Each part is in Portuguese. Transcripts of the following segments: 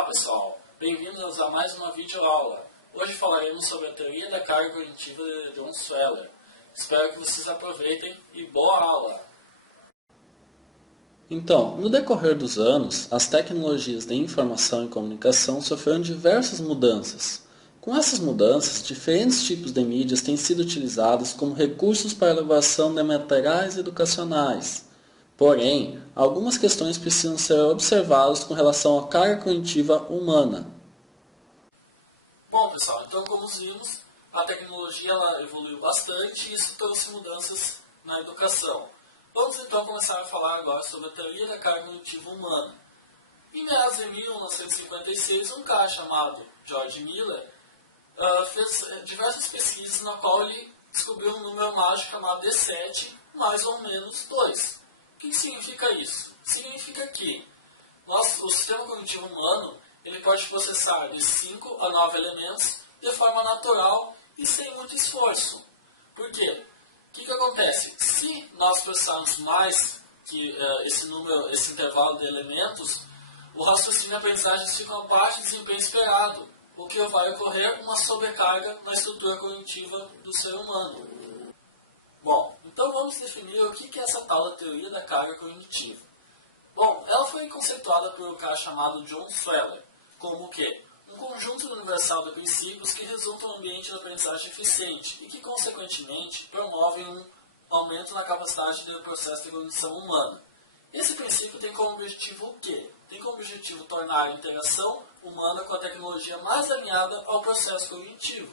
Olá pessoal, bem-vindos a mais uma videoaula. Hoje falaremos sobre a teoria da carga cognitiva de John Sweller. Espero que vocês aproveitem e boa aula! Então, no decorrer dos anos, as tecnologias de informação e comunicação sofreram diversas mudanças. Com essas mudanças, diferentes tipos de mídias têm sido utilizados como recursos para a elaboração de materiais educacionais. Porém, algumas questões precisam ser observadas com relação à carga cognitiva humana. Bom pessoal, então como vimos, a tecnologia ela evoluiu bastante e isso trouxe mudanças na educação. Vamos então começar a falar agora sobre a teoria da carga cognitiva humana. Em meados de 1956, um cara chamado George Miller fez diversas pesquisas na qual ele descobriu um número mágico chamado D7 mais ou menos 2. O que significa isso? Significa que o sistema cognitivo humano ele pode processar de 5 a 9 elementos de forma natural e sem muito esforço. Por quê? O que acontece? Se nós processarmos mais que esse intervalo de elementos, o raciocínio e a aprendizagem ficam abaixo do desempenho esperado, o que vai ocorrer uma sobrecarga na estrutura cognitiva do ser humano. Bom, então vamos definir o que é essa tal da teoria da carga cognitiva. Bom, ela foi conceituada por um cara chamado John Sweller, como o quê? Um conjunto universal de princípios que resultam em um ambiente de aprendizagem eficiente e que, consequentemente, promovem um aumento na capacidade do processo de cognição humana. Esse princípio tem como objetivo o quê? Tem como objetivo tornar a interação humana com a tecnologia mais alinhada ao processo cognitivo.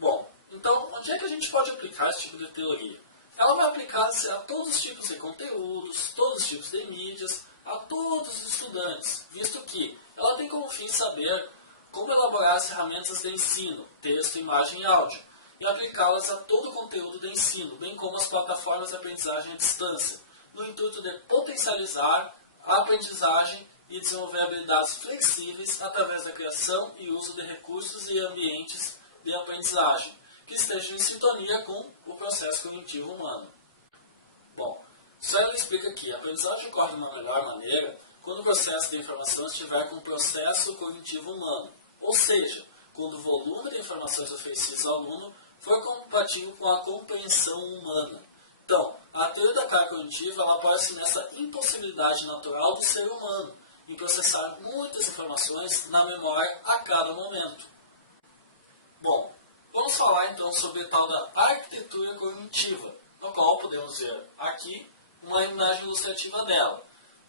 Bom, então, onde é que a gente pode aplicar esse tipo de teoria? Ela vai aplicar-se a todos os tipos de conteúdos, todos os tipos de mídias, a todos os estudantes, visto que ela tem como fim saber como elaborar as ferramentas de ensino, texto, imagem e áudio, e aplicá-las a todo o conteúdo de ensino, bem como as plataformas de aprendizagem à distância, no intuito de potencializar a aprendizagem e desenvolver habilidades flexíveis através da criação e uso de recursos e ambientes de aprendizagem, que estejam em sintonia com o processo cognitivo humano. Bom, Sweller explica que a aprendizagem ocorre de uma melhor maneira quando o processo de informação estiver com o processo cognitivo humano, ou seja, quando o volume de informações oferecidas ao aluno for compatível com a compreensão humana. Então, a teoria da carga cognitiva ela apoia-se nessa impossibilidade natural do ser humano em processar muitas informações na memória a cada momento. Bom, vamos falar então sobre a tal da arquitetura cognitiva, no qual podemos ver aqui uma imagem ilustrativa dela,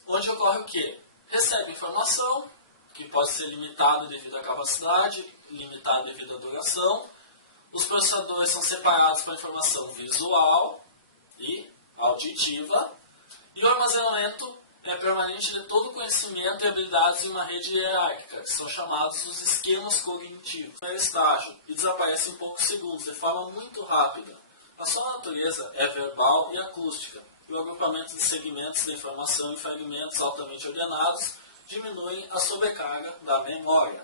onde ocorre o quê? Recebe informação, que pode ser limitada devido à capacidade, limitada devido à duração. Os processadores são separados para informação visual e auditiva, e o armazenamento é permanente de todo o conhecimento e habilidades em uma rede hierárquica, que são chamados os esquemas cognitivos. Primeiro estágio, e desaparece em poucos segundos, de forma muito rápida. A sua natureza é verbal e acústica, e o agrupamento de segmentos de informação em fragmentos altamente ordenados diminuem a sobrecarga da memória.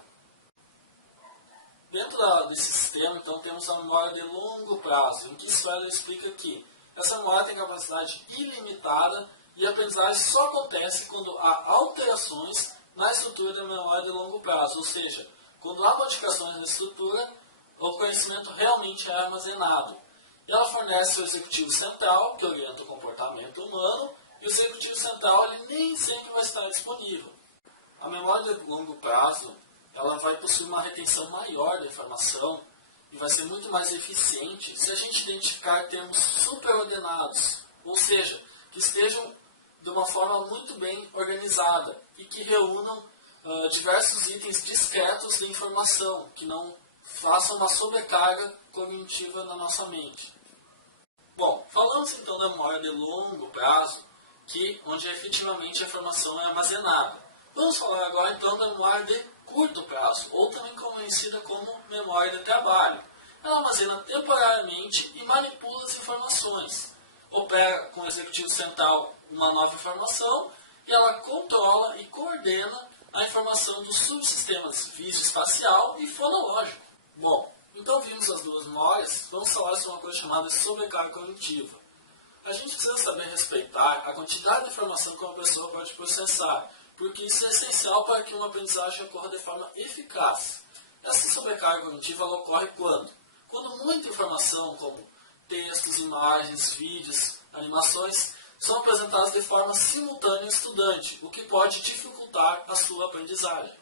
Dentro desse sistema, então, temos a memória de longo prazo, em que Sweller explica que essa memória tem capacidade ilimitada e a aprendizagem só acontece quando há alterações na estrutura da memória de longo prazo, ou seja, quando há modificações na estrutura, o conhecimento realmente é armazenado. E ela fornece o executivo central, que orienta o comportamento humano, e o executivo central ele nem sempre vai estar disponível. A memória de longo prazo ela vai possuir uma retenção maior da informação e vai ser muito mais eficiente se a gente identificar termos superordenados, ou seja, que estejam de uma forma muito bem organizada e que reúnam diversos itens discretos de informação, que não façam uma sobrecarga cognitiva na nossa mente. Bom, falamos então da memória de longo prazo, onde efetivamente a informação é armazenada. Vamos falar agora então da memória de curto prazo, ou também conhecida como memória de trabalho. Ela armazena temporariamente e manipula as informações. Opera com o executivo central uma nova informação e ela controla e coordena a informação dos subsistemas visoespacial e fonológico. Bom, então vimos as duas memórias, vamos falar sobre uma coisa chamada sobrecarga cognitiva. A gente precisa saber respeitar a quantidade de informação que uma pessoa pode processar, porque isso é essencial para que uma aprendizagem ocorra de forma eficaz. Essa sobrecarga cognitiva ela ocorre quando? Quando muita informação, como textos, imagens, vídeos, animações, são apresentadas de forma simultânea ao estudante, o que pode dificultar a sua aprendizagem.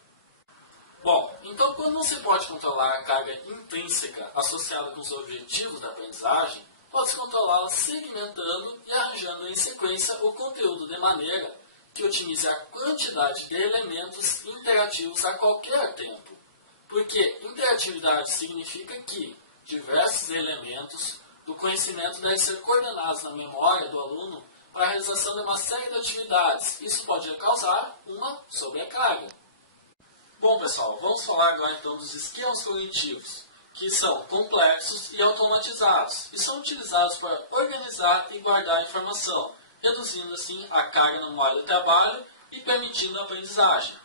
Bom, então quando não se pode controlar a carga intrínseca associada com os objetivos da aprendizagem, pode-se controlá-la segmentando e arranjando em sequência o conteúdo de maneira que otimize a quantidade de elementos interativos a qualquer tempo. Porque interatividade significa que diversos elementos do conhecimento devem ser coordenados na memória do aluno para a realização de uma série de atividades. Isso pode causar uma sobrecarga. Bom, pessoal, vamos falar agora então dos esquemas cognitivos, que são complexos e automatizados, e são utilizados para organizar e guardar a informação, reduzindo assim a carga na memória de trabalho e permitindo a aprendizagem.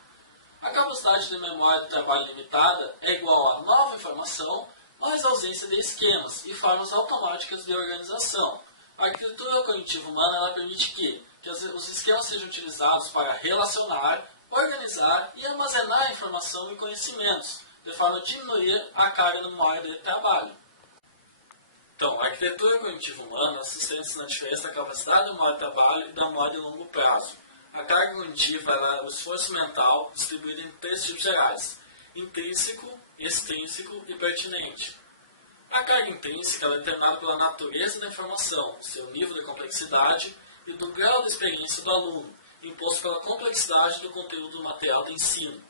A capacidade de memória de trabalho limitada é igual a nova informação, mais ausência de esquemas e formas automáticas de organização. A arquitetura cognitiva humana ela permite que os esquemas sejam utilizados para relacionar, organizar e armazenar informação e conhecimentos, de forma a diminuir a carga na memória de trabalho. Então, a arquitetura cognitiva humana assiste na diferença da capacidade de memória de trabalho e da memória de longo prazo. A carga cognitiva é o esforço mental distribuído em 3 tipos gerais: intrínseco, extrínseco e pertinente. A carga intrínseca é determinada pela natureza da informação, seu nível de complexidade e do grau de experiência do aluno, imposto pela complexidade do conteúdo do material de ensino.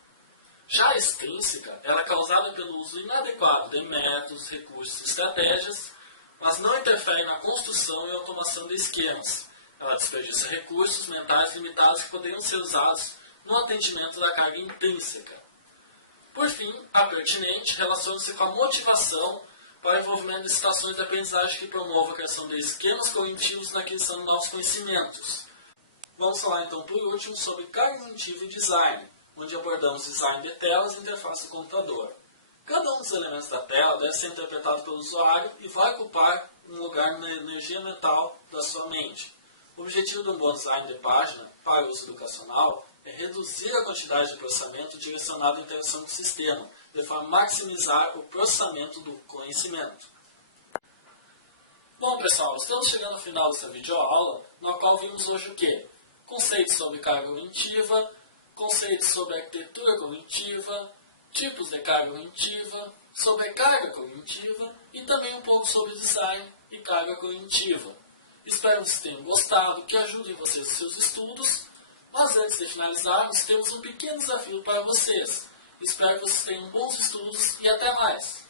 Já a extrínseca é causada pelo uso inadequado de métodos, recursos e estratégias, mas não interfere na construção e automação de esquemas. Ela desperdiça recursos mentais limitados que poderiam ser usados no atendimento da carga intrínseca. Por fim, a pertinente relaciona-se com a motivação para o envolvimento de situações de aprendizagem que promovam a criação de esquemas cognitivos na aquisição de novos conhecimentos. Vamos falar então por último sobre carga cognitiva e design, onde abordamos design de telas e interface do computador. Cada um dos elementos da tela deve ser interpretado pelo usuário e vai ocupar um lugar na energia mental da sua mente. O objetivo de um bom design de página para uso educacional é reduzir a quantidade de processamento direcionado à interação com o sistema, de forma a maximizar o processamento do conhecimento. Bom, pessoal, estamos chegando ao final dessa videoaula, na qual vimos hoje o quê? Conceitos sobre carga cognitiva, conceitos sobre arquitetura cognitiva, tipos de carga cognitiva, sobrecarga cognitiva e também um pouco sobre design e carga cognitiva. Espero que vocês tenham gostado, que ajudem vocês nos seus estudos, mas antes de finalizarmos, temos um pequeno desafio para vocês. Espero que vocês tenham bons estudos e até mais!